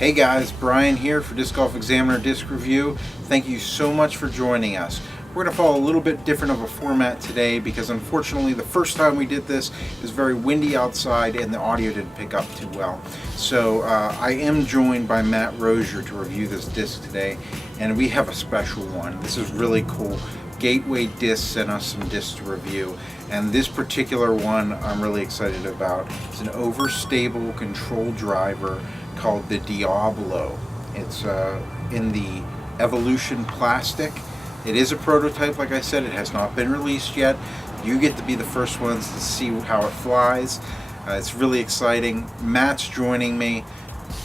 Hey guys, Brian here for Disc Golf Examiner Disc Review. Thank you so much for joining us. We're going to follow a little bit different of a format today because unfortunately the first time we did this it was very windy outside and the audio didn't pick up too well. So I am joined by Matt Rosier to review this disc today, and we have a special one. This is really cool. Gateway Disc sent us some discs to review, and this particular one I'm really excited about. It's an overstable control driver called the Diablo. It's in the Evolution plastic. It is a prototype, like I said. It has not been released yet. You get to be the first ones to see how it flies. It's really exciting. Matt's joining me.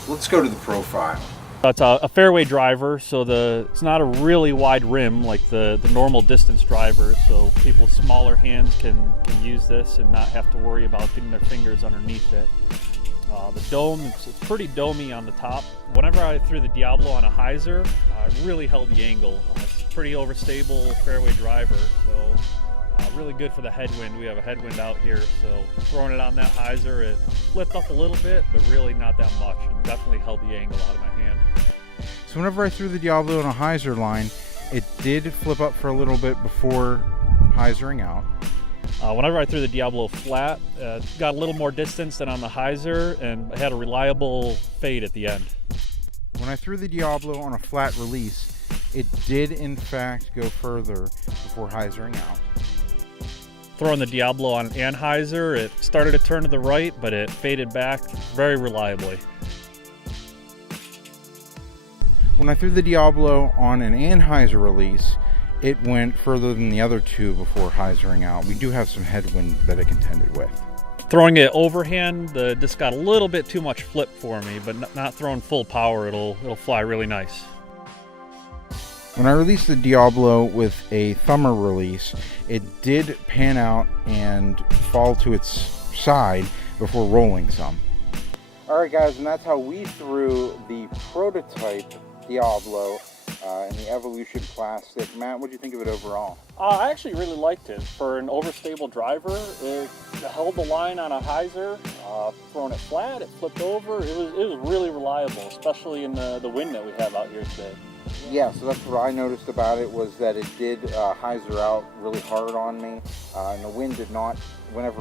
Let's go to the profile. It's a fairway driver, so it's not a really wide rim like the normal distance drivers, so people with smaller hands can use this and not have to worry about getting their fingers underneath it. The dome, it's pretty domey on the top. Whenever I threw the Diablo on a hyzer, I really held the angle. It's a pretty overstable fairway driver, so really good for the headwind. We have a headwind out here, so throwing it on that hyzer, it flipped up a little bit, but really not that much, and definitely held the angle out of my hand. So whenever I threw the Diablo on a hyzer line, it did flip up for a little bit before hyzering out. Whenever I threw the Diablo flat, got a little more distance than on the hyzer, and I had a reliable fade at the end. When I threw the Diablo on a flat release, it did in fact go further before hyzering out. Throwing the Diablo on an anhyzer, it started to turn to the right, but it faded back very reliably. When I threw the Diablo on an anhyzer release, it went further than the other two before hyzering out. We do have some headwind that it contended with. Throwing it overhand, the disc got a little bit too much flip for me, but not throwing full power, it'll fly really nice. When I released the Diablo with a thumber release, it did pan out and fall to its side before rolling some. Alright guys, and that's how we threw the prototype Diablo in the Evolution plastic. Matt, what do you think of it overall? I actually really liked it. For an overstable driver, it held the line on a hyzer. Throwing it flat, it flipped over. It was really reliable, especially in the wind that we have out here today. Yeah, so that's what I noticed about it, was that it did hyzer out really hard on me, and the wind did not, we have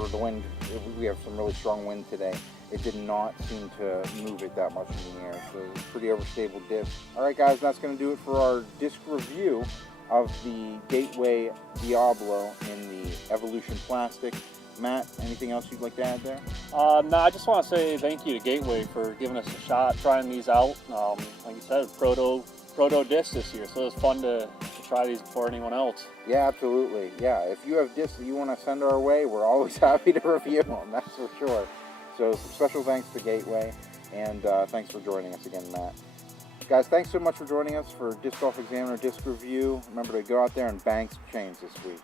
some really strong wind today, it did not seem to move it that much in the air, so it was a pretty overstable disc. Alright guys, that's going to do it for our disc review of the Gateway Diablo in the Evolution plastic. Matt, anything else you'd like to add there? No, I just want to say thank you to Gateway for giving us a shot, trying these out. Like you said, proto disc this year, so it was fun to try these before anyone else. Yeah, absolutely. Yeah, if you have discs that you want to send our way, we're always happy to review them, that's for sure. So special thanks to Gateway, and thanks for joining us again, Matt. Guys, thanks so much for joining us for Disc Golf Examiner Disc Review. Remember to go out there and bang some chains this week.